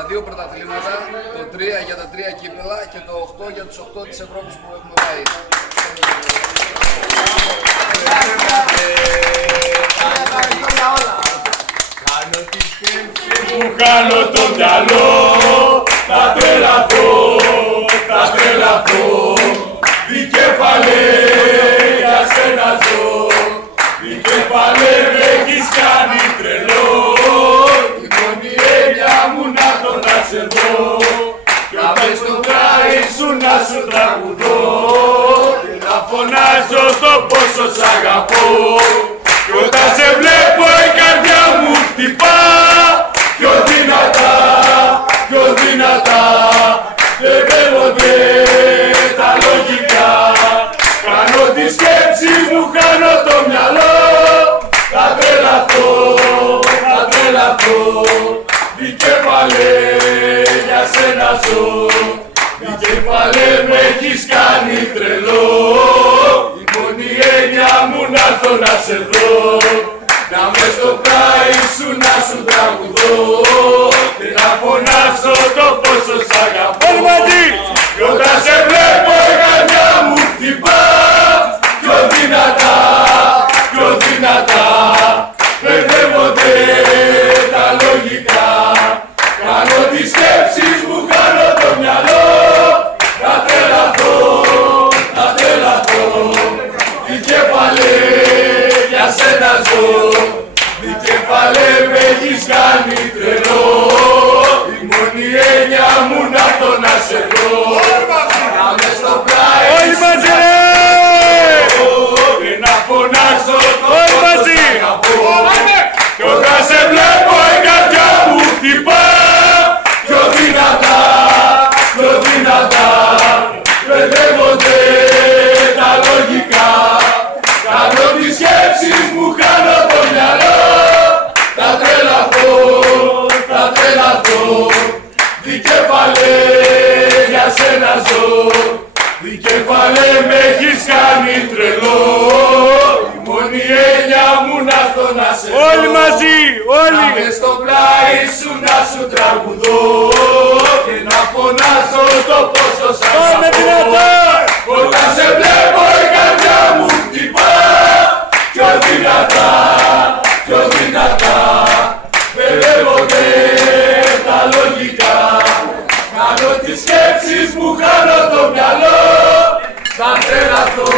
τα 2 πρωταθλήματα, το 3 για τα 3 κύπελα και το 8 για τους 8 της Ευρώπης που έχουμε πάει. Κάνω τη σκέψη μου, χάνω το μυαλό, θα τρελαθώ, δικέφαλε για σένα ζω, δικέφαλε με έχεις κάνει τρελό, η μόνη έννοια μου να το να σε δω, κι μες στο πλάι σου να σου τραγουδώ, και να φωνάζω το πόσο σ' αγαπώ, κι όταν σε βλέπω η καρδιά μου χτυπά, πιο δυνατά, μπερδεύονται τα λογικά, κάνω τις σκέψεις μου, χάνω το μυαλό, θα τρελαθώ, δικέφαλε για σένα ζω, δικέφαλε με έχεις κάνει τρελό, η μόνη έννοια μου να έρθω να σε δω, να μες στο πλάι σου να σου τραγουδώ και να φωνάσω το πόσο σ' αγαπώ. Όλοι μαζί! Κι όταν σε βλέπω η καρδιά μου χτυπά, πιο δυνατά, μπερδεύονται τα λογικά, κάνω τις σκέψεις μου, χάνω το μυαλό, θα τρελαθώ, δικέφαλε για σένα ζω, δικέφαλε με έχεις κάνει τρελό, η μόνη έννοια μου να έρθω να σε δω, να μες στο πλάι και να φωνάξω το πόσο σ' αγαπώ, κι όταν σε βλέπω η καρδιά μου χτυπά, πιο δυνατά, μπερδεύονται τα λογικά, κάνω τις σκέψεις μου, χάνω το μυαλό, θα τρελαθώ, δικέφαλε για σένα ζω, δικέφαλε με έχεις κάνει τρελό, η μόνη έννοια μου να έρθω να σε δω, όλοι μαζί, όλοι, να μες στο πλάι σου να σου τραγουδώ και να φωνάζω το πόσο σ' αγαπώ, όταν σε βλέπω η καρδιά μου χτυπά, πιο δυνατά, μπερδεύονται τα λογικά, κάνω τις σκέψεις μου, χάνω το μυαλό, θα τρελαθώ.